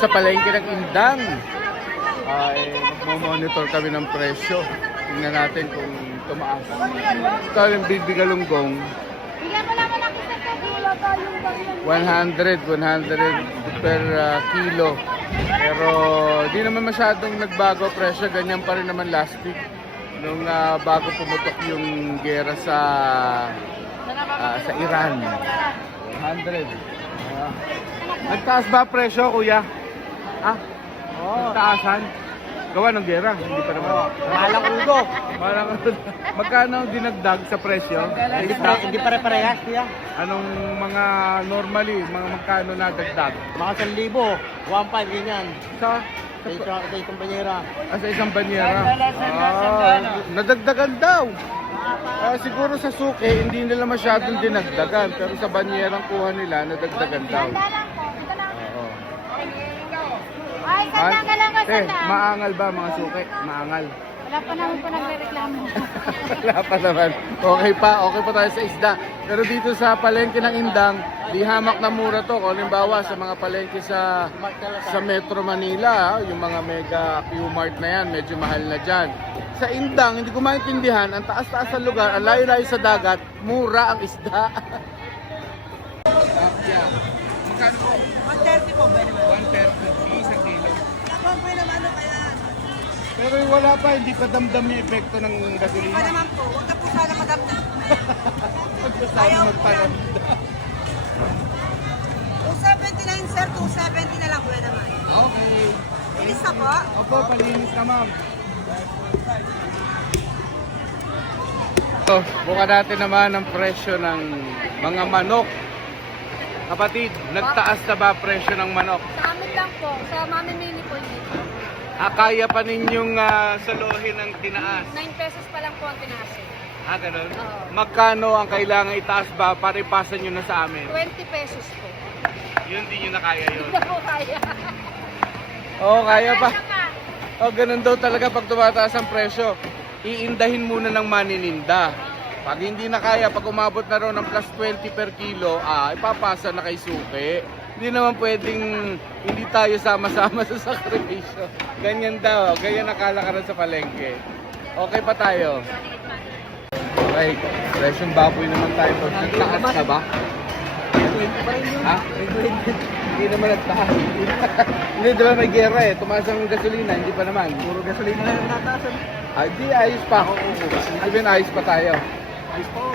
sa palengke ng Indang. Magmo-monitor kami ng presyo. Tingnan natin kung tumaas. Ito yung Bibi Galunggong. Bigyan mo naman ako sa kilo ko yung ganyan. 100 per kilo. Pero di naman masyadong nagbago presyo. Ganyan pa rin naman last week. Nung bago pumutok yung gera sa Iran. 100. Nagtaas ba presyo, kuya? Ha? Nagtaasan? Gawa ng gera, hindi pa naman. Malang ulo. Magkano dinagdag sa presyo? Hindi pare-parehas kuya. Anong mga normally, mga magkano na dagdag? Mga 1,000, 1,500 ganyan. Sa Sa isang banyera. sa isang banyera. Nadagdagan daw. Siguro sa suke, hindi nila masyadong dinagdagan. Pero sa banyerang kuha nila, nadagdagan daw. Ganda lang po. Ito lang. Oo. Ay, ganda ka lang kasi lang. Maangal ba mga suke? Maangal. Wala pa naman po nagre-reklamo. Wala pa naman. Okay pa tayo sa isda. Pero dito sa palengke ng Indang, di hamak na mura to. Kung halimbawa sa mga palengke sa Metro Manila, yung mga mega Q-Mart na yan, medyo mahal na dyan. Sa Indang, hindi ko maintindihan, ang taas-taas sa lugar, ang layo-layo sa dagat, mura ang isda. Magkano po? 130 po ba naman? 130, isang kilo. Ako po naman ano kaya? Pero wala pa, hindi pa damdam yung epekto ng gasolina. Pa naman po, huwag ka po sana madamdam. Pagkasabi magpanon. 279 sir, 270 na lang po naman. Okay. Ilis na po? Opo, palinis na ma'am. So, buka natin naman ang presyo ng mga manok. Kapatid, nagtaas na ba presyo ng manok? Sa amin lang po. Sa Mami Mini po hindi. Kaya pa ninyong saluhin ng tinaas? 9 pesos pa lang po ang tinasin. Ganun? Oo. Magkano ang kailangan itaas ba para ipasa nyo na sa amin? 20 pesos po. Yun, di nyo na kaya yun. Hindi na po kaya. Oo, kaya pa. Naman. Ganun daw talaga pag tumataas ang presyo. Iindahin muna ng manininda. Pag hindi na kaya, pag umabot na raw ng plus 20 per kilo, ipapasa na kay suke. Hindi naman pwedeng hindi tayo sama-sama sa sakripisyo. Ganyan daw, ganyan nakala ka rin sa palengke. Okay pa tayo. Okay, presyong baboy naman tayo. Nagtaas ka ba? Ha? Hindi naman nagtaas. Hindi, di ba may gera eh. Tumaas ang gasolina, hindi pa naman. Puro gasolina na yung nataasan. Di ayos pa ako. Even ayos pa tayo. Ayos po.